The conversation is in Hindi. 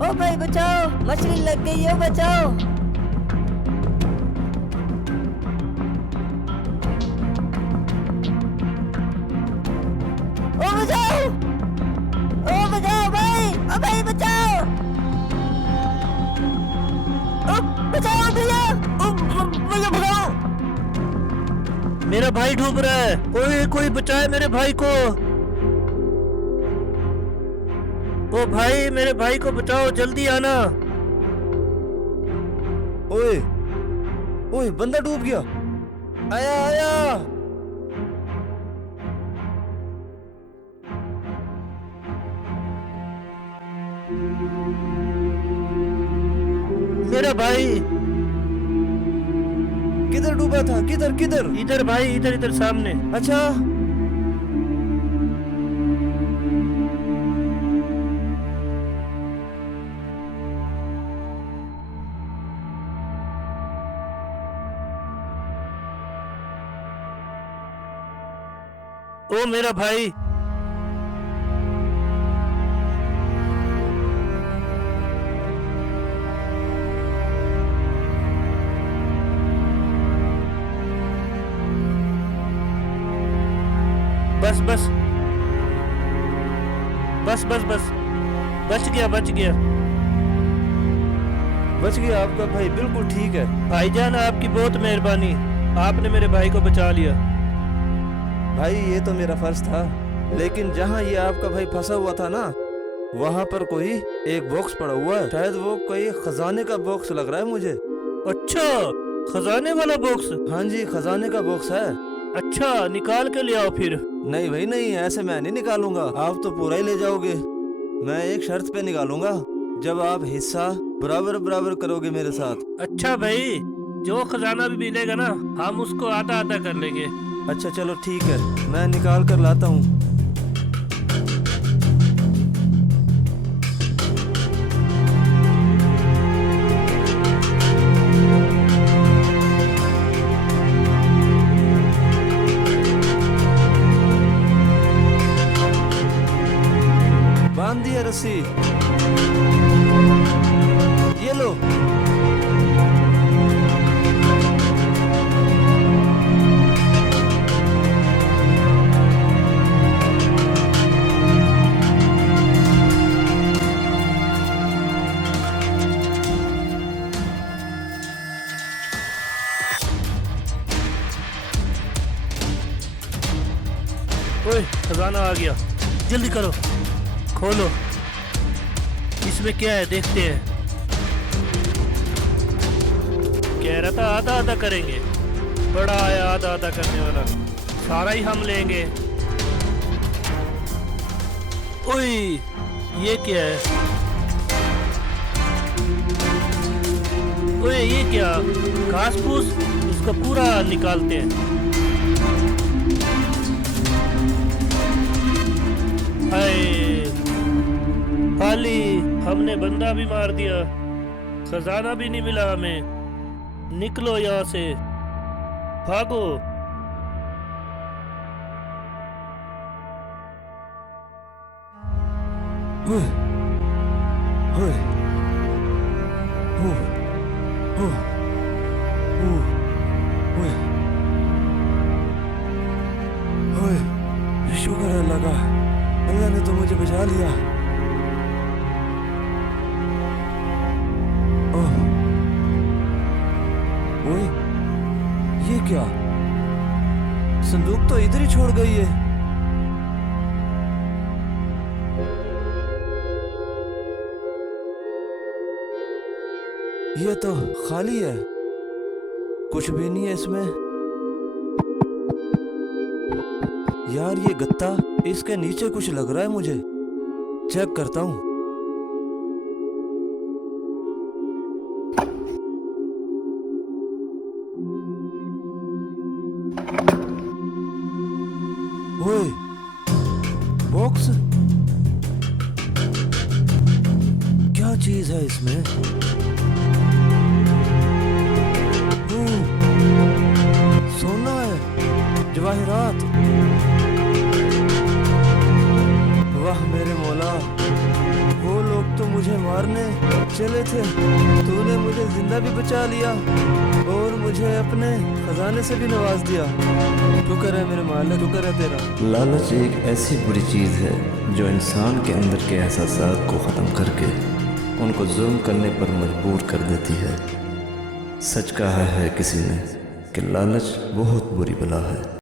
ओ भाई बचाओ, मछली लग गई है, बचाओ। ओ बचाओ, ओ बचाओ भाई, ओ भाई बचाओ, ओ बचाओ भैया, ओ भैया बचाओ। मेरा भाई डूब रहा है, कोई कोई बचाए मेरे भाई को। ओ भाई, मेरे भाई को बचाओ, जल्दी आना। ओए ओए, बंदा डूब गया। आया आया। मेरा भाई किधर डूबा था? किधर किधर? इधर भाई, इधर इधर सामने। अच्छा, ओ मेरा भाई, बस बस बस बस बस, बच गया बच गया। बच गया आपका भाई, बिल्कुल ठीक है। भाईजान, आपकी बहुत मेहरबानी, आपने मेरे भाई को बचा लिया। भाई ये तो मेरा फर्ज था, लेकिन जहाँ ये आपका भाई फंसा हुआ था ना, वहाँ पर कोई एक बॉक्स पड़ा हुआ है। शायद वो कोई खजाने का बॉक्स लग रहा है मुझे। अच्छा, खजाने वाला बॉक्स? हाँ जी, खजाने का बॉक्स है। अच्छा, निकाल के ले आओ फिर। नहीं भाई नहीं, ऐसे मैं नहीं निकालूंगा, आप तो पूरा ही ले जाओगे। मैं एक शर्त पे निकालूंगा, जब आप हिस्सा बराबर बराबर करोगे मेरे साथ। अच्छा भाई, जो खजाना भी मिलेगा ना, हम उसको आधा आधा कर लेंगे। अच्छा चलो ठीक है, मैं निकाल कर लाता हूँ। बांध दिया रस्सी, ये लो। ओए, खजाना आ गया, जल्दी करो, खोलो। इसमें क्या है देखते हैं। कह रहा था आधा आधा करेंगे, बड़ा आया आधा आधा करने वाला, सारा ही हम लेंगे। ओए, ये क्या है? ओए, ये क्या? घास फूस, इसको पूरा निकालते हैं। हाय, खाली, हमने बंदा भी मार दिया, खजाना भी नहीं मिला हमें। निकलो यहाँ से, भागो। ओए, ओए, ओह, ओह, ओह, ओए, ओए, शुक्र है लगा, अल्लाह ने तो मुझे बचा लिया। ओह, ओए, ये क्या? संदूक तो इधर ही छोड़ गई है। ये तो खाली है, कुछ भी नहीं है इसमें। यार ये गत्ता, इसके नीचे कुछ लग रहा है मुझे, चेक करता हूँ। ओए, बॉक्स, क्या चीज है इसमें? सोना है, जवाहरात। वाह मेरे मौला, वो लोग तो मुझे मारने चले थे, तूने मुझे जिंदा भी बचा लिया और मुझे अपने खजाने से भी नवाज दिया। शुक्र है मेरे मालिक, शुक्र है तेरा। लालच एक ऐसी बुरी चीज़ है जो इंसान के अंदर के एहसासात को ख़त्म करके उनको जुल्म करने पर मजबूर कर देती है। सच कहा है किसी ने कि लालच बहुत बुरी बला है।